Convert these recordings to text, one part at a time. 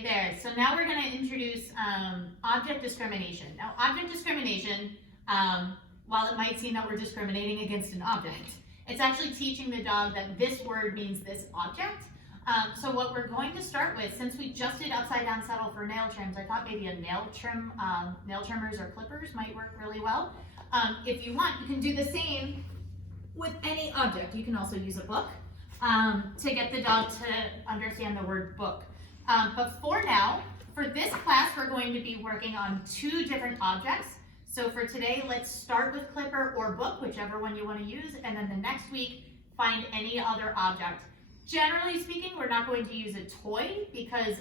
Hey there. So now we're going to introduce object discrimination. Now, object discrimination, while it might seem that we're discriminating against an object, it's actually teaching the dog that this word means this object. So what we're going to start with, since we just did upside down settle for nail trims, I thought maybe a nail trimmers or clippers might work really well. If you want, you can do the same with any object. You can also use a book to get the dog to understand the word book. But for now, for this class, we're going to be working on two different objects. So for today, let's start with clipper or book, whichever one you want to use, and then the next week, find any other object. Generally speaking, we're not going to use a toy because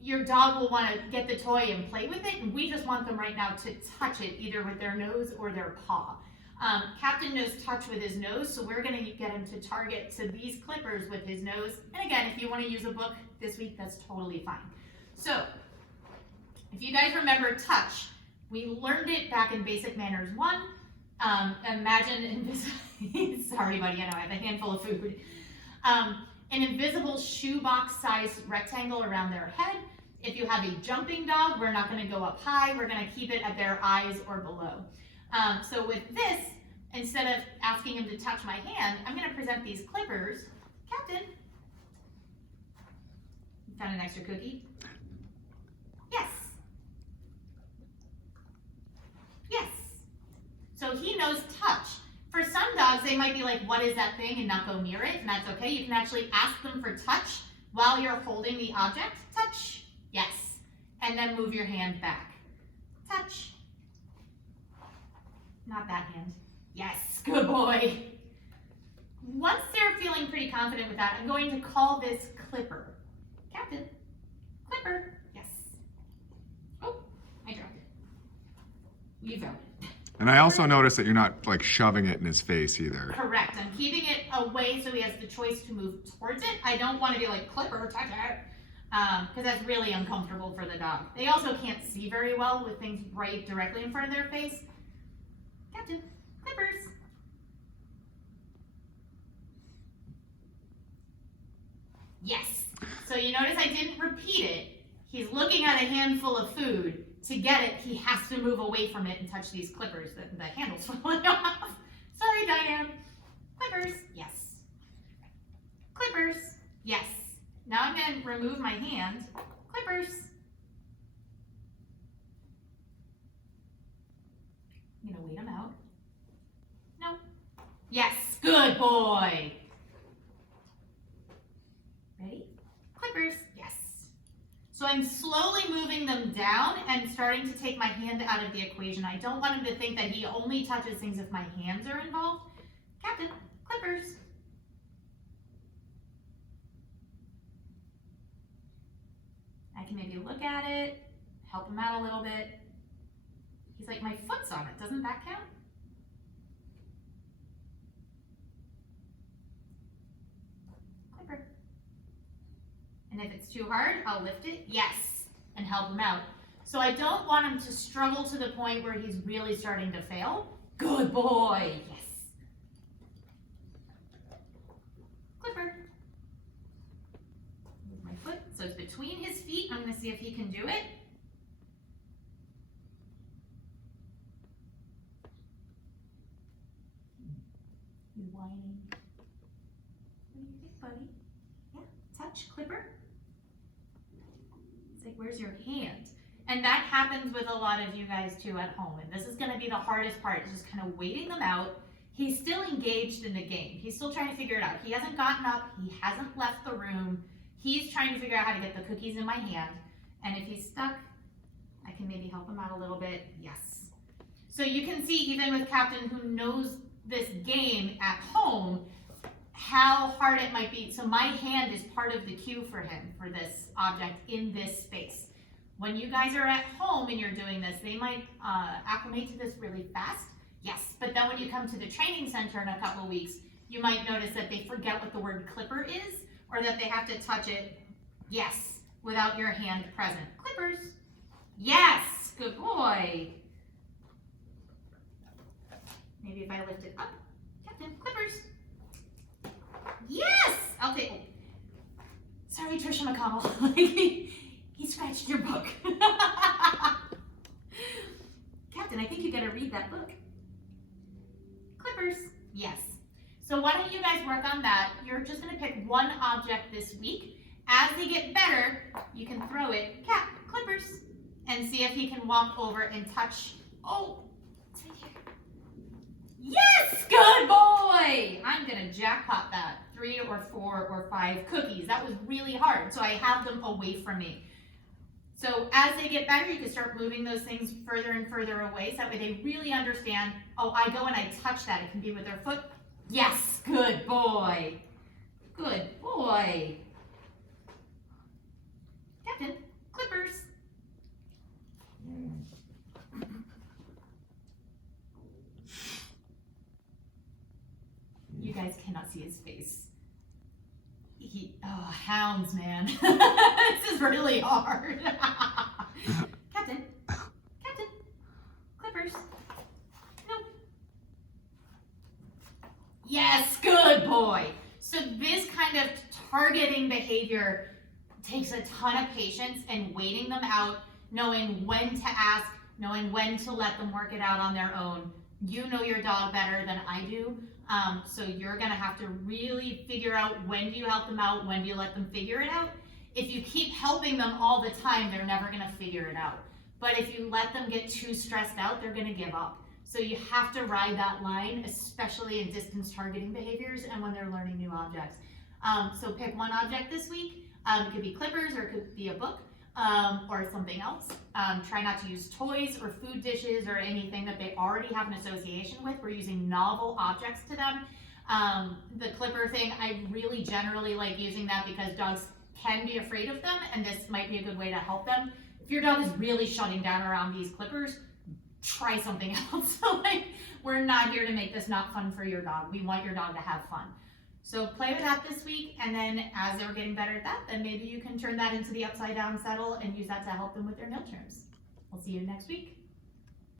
your dog will want to get the toy and play with it, and we just want them right now to touch it either with their nose or their paw. Captain knows touch with his nose, so we're going to get him to target to these clippers with his nose. And again, if you want to use a book this week, that's totally fine. So, if you guys remember touch, we learned it back in Basic Manners 1. Imagine, sorry buddy, I know I have a handful of food. An invisible shoebox-sized rectangle around their head. If you have a jumping dog, we're not going to go up high, we're going to keep it at their eyes or below. So with this, instead of asking him to touch my hand, I'm going to present these clippers. Captain, you found an extra cookie? Yes. Yes. So he knows touch. For some dogs, they might be like, what is that thing, and not go near it, and that's okay. You can actually ask them for touch while you're holding the object. Touch. Yes. And then move your hand back. Touch. Not that hand. Yes, good boy. Once they're feeling pretty confident with that, I'm going to call this clipper. Captain, clipper, yes. Oh, I dropped it. You found it. And I also noticed that you're not like shoving it in his face either. Correct, I'm keeping it away so he has the choice to move towards it. I don't want to be like, clipper, touch it, because that's really uncomfortable for the dog. They also can't see very well with things right directly in front of their face. Captain, clippers. Yes. So you notice I didn't repeat it. He's looking at a handful of food. To get it, he has to move away from it and touch these clippers. The handle's falling off. Sorry, Diane. Clippers. Yes. Clippers. Yes. Now I'm going to remove my hand. Clippers. I'm going to wait him out. No. Yes, good boy. Ready? Clippers. Yes. So I'm slowly moving them down and starting to take my hand out of the equation. I don't want him to think that he only touches things if my hands are involved. Captain, clippers. I can maybe look at it, help him out a little bit. He's like, my foot's on it. Doesn't that count? Clipper. And if it's too hard, I'll lift it. Yes. And help him out. So I don't want him to struggle to the point where he's really starting to fail. Good boy. Yes. Clipper. Move my foot. So it's between his feet. I'm going to see if he can do it. Whining. What do you think, buddy? Yeah, touch, clipper. It's like, where's your hand? And that happens with a lot of you guys too at home. And this is going to be the hardest part, just kind of waiting them out. He's still engaged in the game. He's still trying to figure it out. He hasn't gotten up. He hasn't left the room. He's trying to figure out how to get the cookies in my hand. And if he's stuck, I can maybe help him out a little bit. Yes. So you can see, even with Captain, who knows this game at home, how hard it might be. So my hand is part of the cue for him for this object in this space. When you guys are at home and you're doing this, they might acclimate to this really fast. Yes, but then when you come to the training center in a couple of weeks, you might notice that they forget what the word clipper is, or that they have to touch it, yes, without your hand present. Clippers. Yes, good boy. Maybe if I lift it up. Captain, clippers. Yes! I'll take, sorry, Trisha McConnell. Like, he scratched your book. Captain, I think you gotta read that book. Clippers, yes. So why don't you guys work on that? You're just gonna pick one object this week. As they get better, you can throw it, Cap, clippers, and see if he can walk over and touch. Oh, it's right here. Yes, good boy. I'm gonna jackpot that. 3 or 4 or 5 cookies. That was really hard, so I have them away from me. So as they get better, you can start moving those things further and further away, so that way they really understand, oh, I go and I touch that. It can be with their foot. Yes, good boy. Good boy. Captain, clippers. You guys cannot see his face. Hounds, man. This is really hard. Captain, clippers. Nope. Yes, good boy. So this kind of targeting behavior takes a ton of patience and waiting them out, knowing when to ask, knowing when to let them work it out on their own. You know your dog better than I do. So you're gonna have to really figure out when do you help them out, when do you let them figure it out. If you keep helping them all the time, they're never gonna figure it out. But if you let them get too stressed out, they're gonna give up. So you have to ride that line, especially in distance targeting behaviors and when they're learning new objects. So pick one object this week. It could be clippers or it could be a book. Or something else. Try not to use toys or food dishes or anything that they already have an association with. We're using novel objects to them. The clipper thing, I really generally like using that because dogs can be afraid of them, and this might be a good way to help them. If your dog is really shutting down around these clippers, try something else. Like, we're not here to make this not fun for your dog. We want your dog to have fun. So play with that this week, and then as they're getting better at that, then maybe you can turn that into the Upside Down Settle and use that to help them with their meal terms. We'll see you next week.